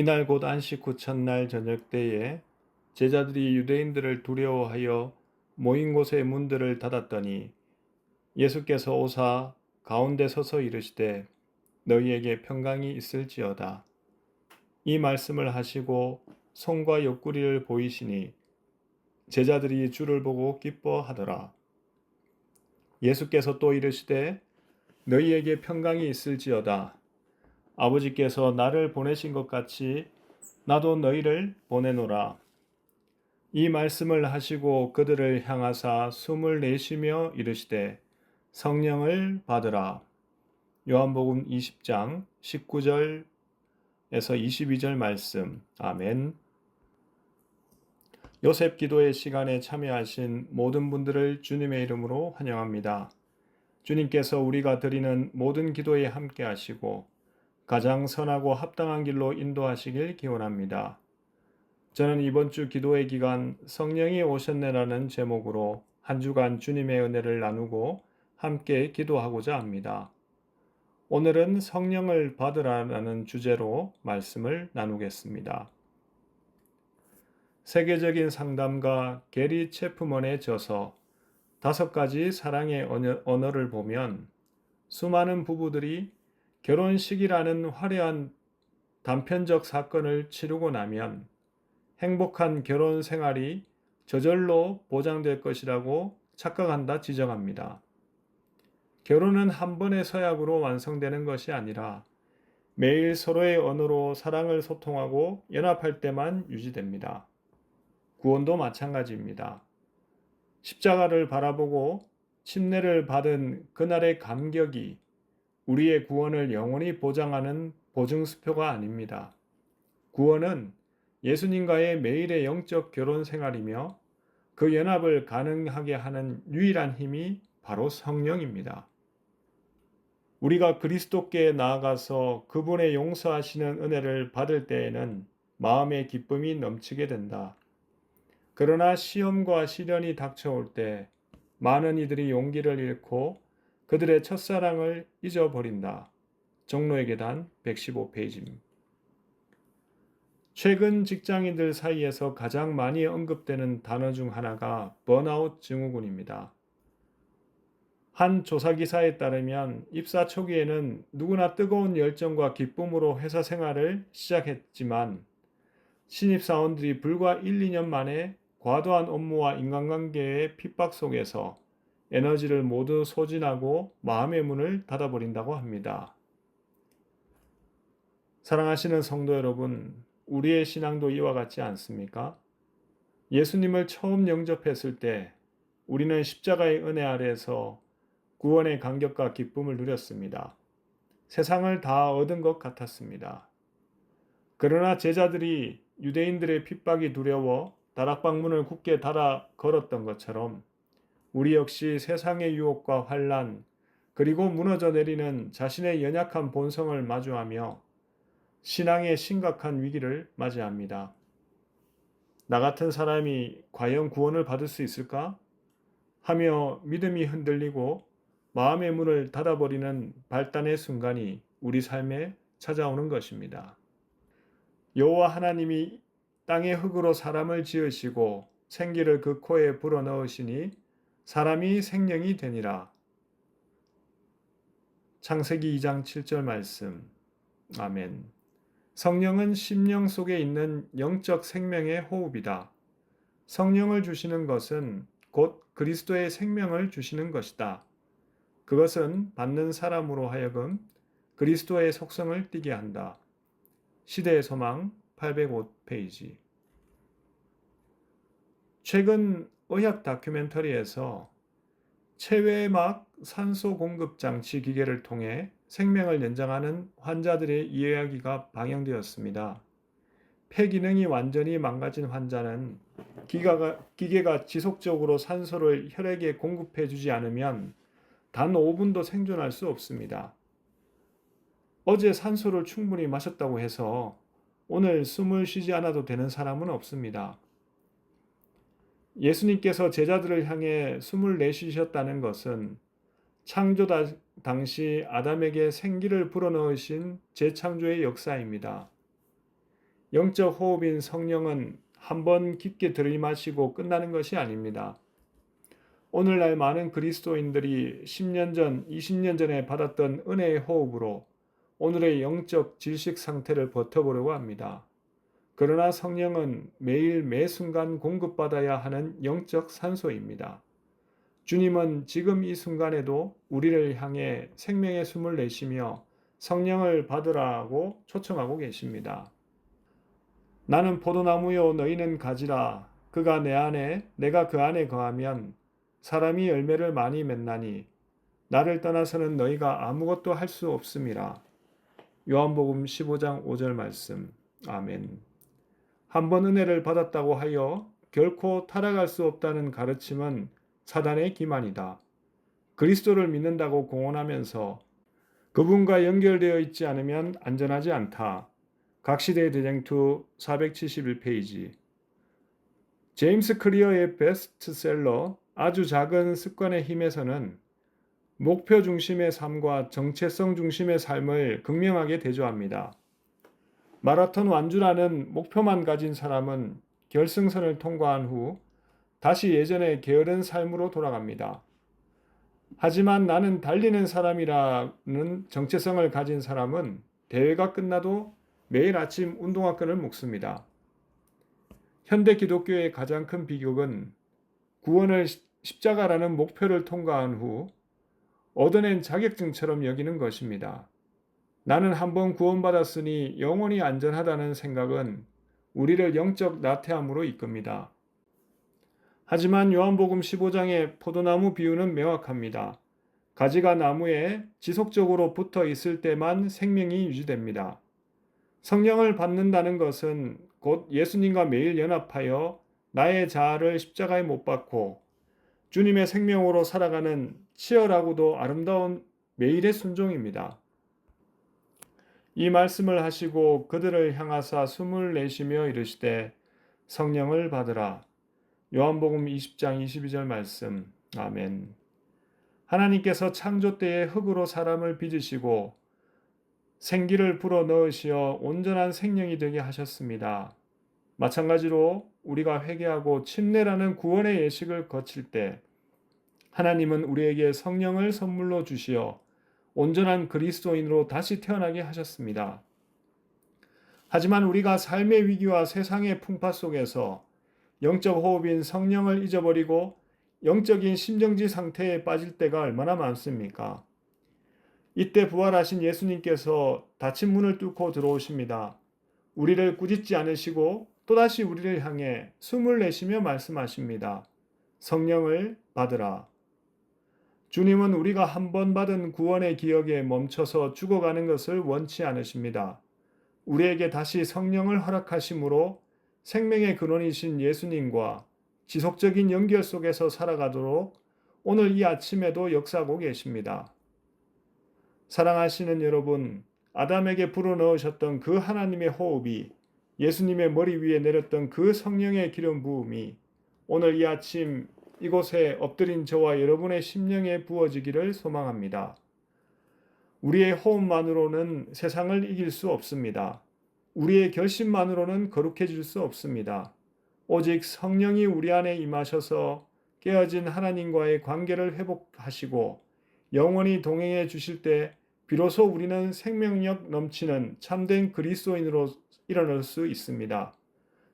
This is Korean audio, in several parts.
이날 곧 안식 후 첫날 저녁 때에 제자들이 유대인들을 두려워하여 모인 곳의 문들을 닫았더니 예수께서 오사 가운데 서서 이르시되 너희에게 평강이 있을지어다. 이 말씀을 하시고 손과 옆구리를 보이시니 제자들이 주를 보고 기뻐하더라. 예수께서 또 이르시되 너희에게 평강이 있을지어다. 아버지께서 나를 보내신 것 같이 나도 너희를 보내노라. 이 말씀을 하시고 그들을 향하사 숨을 내쉬며 이르시되 성령을 받으라. 요한복음 20장 19절에서 22절 말씀. 아멘. 요셉 기도의 시간에 참여하신 모든 분들을 주님의 이름으로 환영합니다. 주님께서 우리가 드리는 모든 기도에 함께 하시고 가장 선하고 합당한 길로 인도하시길 기원합니다. 저는 이번 주 기도의 기간 성령이 오셨네라는 제목으로 한 주간 주님의 은혜를 나누고 함께 기도하고자 합니다. 오늘은 성령을 받으라는 주제로 말씀을 나누겠습니다. 세계적인 상담가 게리 체프먼의 저서 5가지 사랑의 언어를 보면 수많은 부부들이 결혼식이라는 화려한 단편적 사건을 치르고 나면 행복한 결혼 생활이 저절로 보장될 것이라고 착각한다 지적합니다. 결혼은 한 번의 서약으로 완성되는 것이 아니라 매일 서로의 언어로 사랑을 소통하고 연합할 때만 유지됩니다. 구원도 마찬가지입니다. 십자가를 바라보고 침례를 받은 그날의 감격이 우리의 구원을 영원히 보장하는 보증수표가 아닙니다. 구원은 예수님과의 매일의 영적 결혼 생활이며 그 연합을 가능하게 하는 유일한 힘이 바로 성령입니다. 우리가 그리스도께 나아가서 그분의 용서하시는 은혜를 받을 때에는 마음의 기쁨이 넘치게 된다. 그러나 시험과 시련이 닥쳐올 때 많은 이들이 용기를 잃고 그들의 첫사랑을 잊어버린다. 종로의 계단 115페이지입니다. 최근 직장인들 사이에서 가장 많이 언급되는 단어 중 하나가 번아웃 증후군입니다. 한 조사기사에 따르면 입사 초기에는 누구나 뜨거운 열정과 기쁨으로 회사 생활을 시작했지만 신입사원들이 불과 1, 2년 만에 과도한 업무와 인간관계의 핍박 속에서 에너지를 모두 소진하고 마음의 문을 닫아버린다고 합니다. 사랑하시는 성도 여러분, 우리의 신앙도 이와 같지 않습니까? 예수님을 처음 영접했을 때 우리는 십자가의 은혜 아래에서 구원의 감격과 기쁨을 누렸습니다. 세상을 다 얻은 것 같았습니다. 그러나 제자들이 유대인들의 핍박이 두려워 다락방 문을 굳게 닫아 걸었던 것처럼 우리 역시 세상의 유혹과 환난, 그리고 무너져 내리는 자신의 연약한 본성을 마주하며 신앙의 심각한 위기를 맞이합니다. 나 같은 사람이 과연 구원을 받을 수 있을까? 하며 믿음이 흔들리고 마음의 문을 닫아버리는 발단의 순간이 우리 삶에 찾아오는 것입니다. 여호와 하나님이 땅의 흙으로 사람을 지으시고 생기를 그 코에 불어넣으시니 사람이 생명이 되니라. 창세기 2장 7절 말씀. 아멘. 성령은 심령 속에 있는 영적 생명의 호흡이다. 성령을 주시는 것은 곧 그리스도의 생명을 주시는 것이다. 그것은 받는 사람으로 하여금 그리스도의 속성을 띠게 한다. 시대의 소망 805페이지. 최근 의학 다큐멘터리에서 체외막 산소 공급 장치 기계를 통해 생명을 연장하는 환자들의 이야기가 방영되었습니다. 폐 기능이 완전히 망가진 환자는 기계가 지속적으로 산소를 혈액에 공급해 주지 않으면 단 5분도 생존할 수 없습니다. 어제 산소를 충분히 마셨다고 해서 오늘 숨을 쉬지 않아도 되는 사람은 없습니다. 예수님께서 제자들을 향해 숨을 내쉬셨다는 것은 창조 당시 아담에게 생기를 불어넣으신 재창조의 역사입니다. 영적 호흡인 성령은 한번 깊게 들이마시고 끝나는 것이 아닙니다. 오늘날 많은 그리스도인들이 10년 전, 20년 전에 받았던 은혜의 호흡으로 오늘의 영적 질식 상태를 버텨보려고 합니다. 그러나 성령은 매일 매 순간 공급받아야 하는 영적 산소입니다. 주님은 지금 이 순간에도 우리를 향해 생명의 숨을 내쉬며 성령을 받으라고 초청하고 계십니다. 나는 포도나무요 너희는 가지라. 그가 내 안에 내가 그 안에 거하면 사람이 열매를 많이 맺나니 나를 떠나서는 너희가 아무것도 할 수 없음이라. 요한복음 15장 5절 말씀. 아멘. 한번 은혜를 받았다고 하여 결코 타락할 수 없다는 가르침은 사단의 기만이다. 그리스도를 믿는다고 공언하면서 그분과 연결되어 있지 않으면 안전하지 않다. 각시대 대쟁투 471페이지. 제임스 클리어의 베스트셀러 아주 작은 습관의 힘에서는 목표 중심의 삶과 정체성 중심의 삶을 극명하게 대조합니다. 마라톤 완주라는 목표만 가진 사람은 결승선을 통과한 후 다시 예전의 게으른 삶으로 돌아갑니다. 하지만 나는 달리는 사람이라는 정체성을 가진 사람은 대회가 끝나도 매일 아침 운동화끈을 묶습니다. 현대 기독교의 가장 큰 비극은 구원을 십자가라는 목표를 통과한 후 얻어낸 자격증처럼 여기는 것입니다. 나는 한번 구원받았으니 영원히 안전하다는 생각은 우리를 영적 나태함으로 이끕니다. 하지만 요한복음 15장의 포도나무 비유는 명확합니다. 가지가 나무에 지속적으로 붙어 있을 때만 생명이 유지됩니다. 성령을 받는다는 것은 곧 예수님과 매일 연합하여 나의 자아를 십자가에 못 박고 주님의 생명으로 살아가는 치열하고도 아름다운 매일의 순종입니다. 이 말씀을 하시고 그들을 향하사 숨을 내쉬며 이르시되 성령을 받으라. 요한복음 20장 22절 말씀. 아멘. 하나님께서 창조 때에 흙으로 사람을 빚으시고 생기를 불어 넣으시어 온전한 생명이 되게 하셨습니다. 마찬가지로 우리가 회개하고 침례라는 구원의 예식을 거칠 때 하나님은 우리에게 성령을 선물로 주시어 온전한 그리스도인으로 다시 태어나게 하셨습니다. 하지만 우리가 삶의 위기와 세상의 풍파 속에서 영적 호흡인 성령을 잊어버리고 영적인 심정지 상태에 빠질 때가 얼마나 많습니까? 이때 부활하신 예수님께서 닫힌 문을 뚫고 들어오십니다. 우리를 꾸짖지 않으시고 또다시 우리를 향해 숨을 내쉬며 말씀하십니다. 성령을 받으라. 주님은 우리가 한 번 받은 구원의 기억에 멈춰서 죽어가는 것을 원치 않으십니다. 우리에게 다시 성령을 허락하심으로 생명의 근원이신 예수님과 지속적인 연결 속에서 살아가도록 오늘 이 아침에도 역사하고 계십니다. 사랑하시는 여러분, 아담에게 불어넣으셨던 그 하나님의 호흡이 예수님의 머리 위에 내렸던 그 성령의 기름 부음이 오늘 이 아침 이곳에 엎드린 저와 여러분의 심령에 부어지기를 소망합니다. 우리의 호흡만으로는 세상을 이길 수 없습니다. 우리의 결심만으로는 거룩해질 수 없습니다. 오직 성령이 우리 안에 임하셔서 깨어진 하나님과의 관계를 회복하시고 영원히 동행해 주실 때 비로소 우리는 생명력 넘치는 참된 그리스도인으로 일어날 수 있습니다.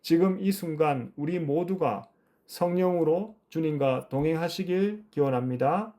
지금 이 순간 우리 모두가 성령으로 주님과 동행하시길 기원합니다.